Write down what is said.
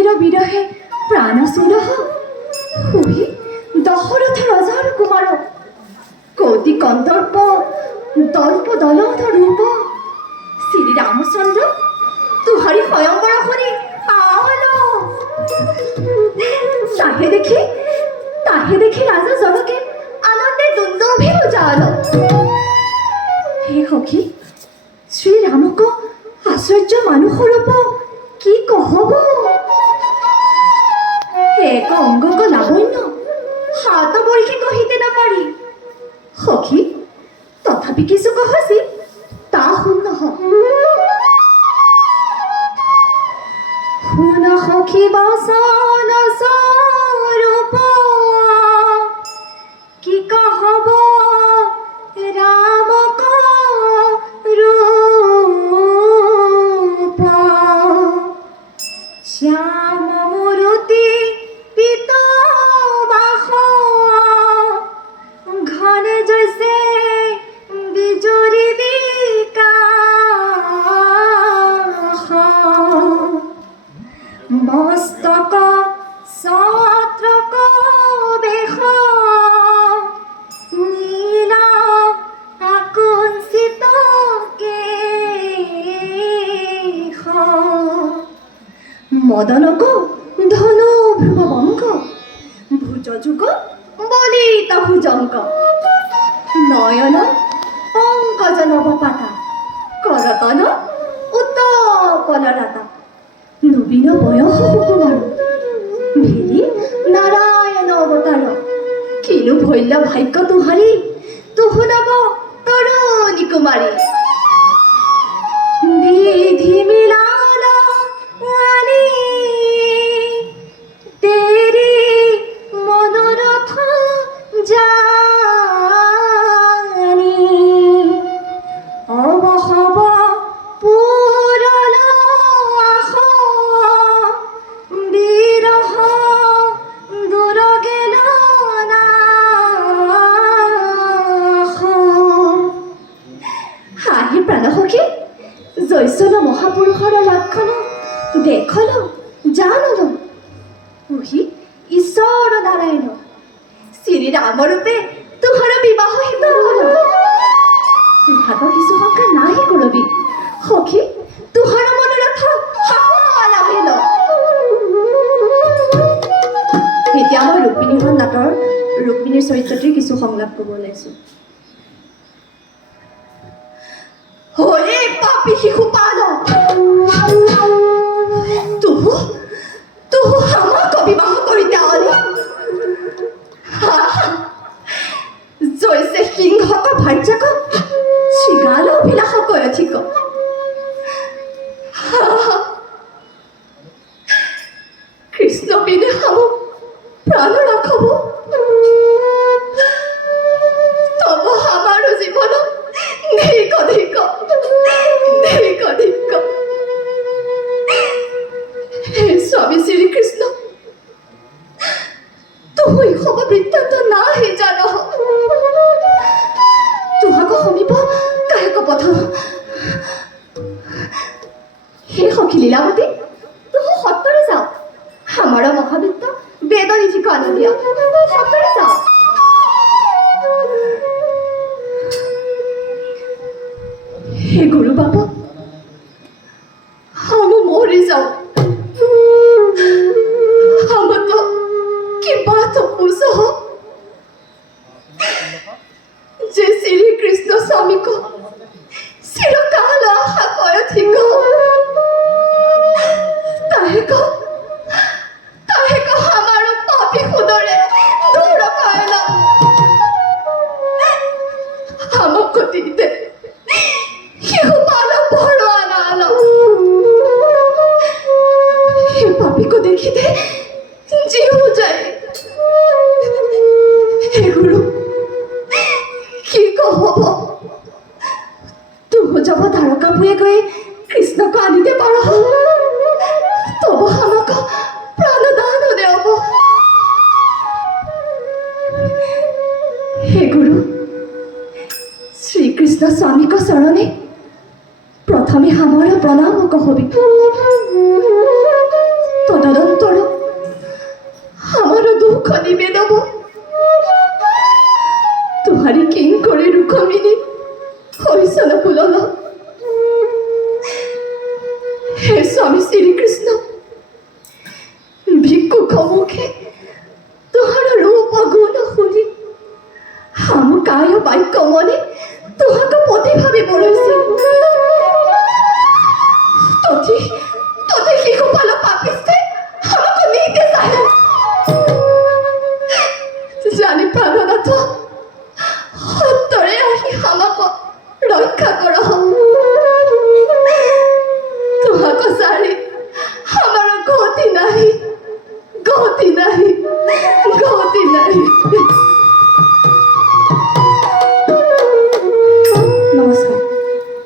ରାଣୀର ବିରହେ ପ୍ରାଣସୁରହ ହୁଏ ଦଶରଥ ରଜାର କୁମାର କୋଟି କନ୍ଦର୍ପ দল্প দলধ রূপ শ্রী রামচন্দ্র তুহারি স্বয়ংবর করে আলো তাহে দেখি রাজা জনকে আনন্দে দুন্দুভি উজাল হে সখী শ্রীরামক আশ্চর্য মানুষ রূপ কি কহব এক অঙ্গক লাবণ্য হাত বরিখে কহিতে না পারি সখী তথাপি কিছু কহছি তা শুন শুন সখী বচন স্বৰূপ কি কহব ৰামক ৰূপ শ্যাম মূৰতি পিত বাস ঘনে জৈছে বিজুৰি বিকাশ মস্তক ছত্ৰক বেশ নীল আকুঞ্চিত কেশ মদনক ধনু ভ্রুবঙ্গ ভুজযুগ বলিত ভুজঙ্গ নয়ন পঙ্কজ নবপাতা করতন উত্তপললতা নবীন বয়স সুকুমার ভেলি নারায়ণ অবতার কিনু ভৈল্য ভাগ্য তুহারি তুহু নব তরুণী কুমারী বিধি মিলাল আনি তেরি মনোরথ জানি অবহব পুরল আশ বিরহ দূর গেল নাশ হাঁহি প্ৰাণ সখী জৈসল মহাপুৰুষৰ লক্ষণ দেখল জানল ওহি ঈশ্বৰ নাৰায়ণ শ্ৰীৰাম ৰূপে তুহাৰ বিবাহ হিত হল ভাব কিছু শংকা নাই কৰবি সখী তুহাৰ মনোৰথ সফল হল এতিয়া মই ৰুক্মিণীখন নাটৰ ৰুক্মিণীৰ চৰিত্ৰটিৰ কিছু সংলাপ ক'ব ওলাইছোঁ হয়ে পাপি শিশু পালক তুহু আমাক বিবাহ কৰিতে আলি জৈছে সিংহক ভাৰ্যক শৃগাল অভিলাষ কয়থিক কৃষ্ণ বিনে হামক প্ৰাণ ৰাখব তব আমাৰ জীৱন ধিক ধিক ধিক ধিক হে স্বামী শ্রীকৃষ্ণ তুই হব বৃত্তান্ত নাহি জান তুহাক সমীপ কায়ক পথ হে সখী লীলাৱতী তুহু সত্তৰে যাও আমাৰ মহাবিত্ত বেদনিধিক আনন্দিয়া সত্তৰে যাও হে গুরু বাবা हम मोरी जाओ हम तो की बात पूछो जे श्री कृष्ण स्वामी को चिरकाल आशा कयथिक ताहे को हमार पापी खुदरे दूर कयला हमक दीते शिशु पालक बड़ आना पापी को देखते जीव जाए हे गुरु की कहब तुम जब द्वारकापुरे गई कृष्ण को आनिते पार तब हमक प्राणदान देव हे गुरु श्रीकृष्ण स्वामी को शरणे प्रथमे हमारा प्रणाम कहबी तदनंतर मुखे तुहार रूप गुण शुनि हम काय बाक्य मने तुहाक पति भावी बरैसी तथि तथि शिशुपाल पापिष्टे हमको नीते चाहे जानी पारो ना तो सत्तरे आही हमको रक्षा करो तुहाको सारी हमारा गति नहीं गति नहीं गति नहीं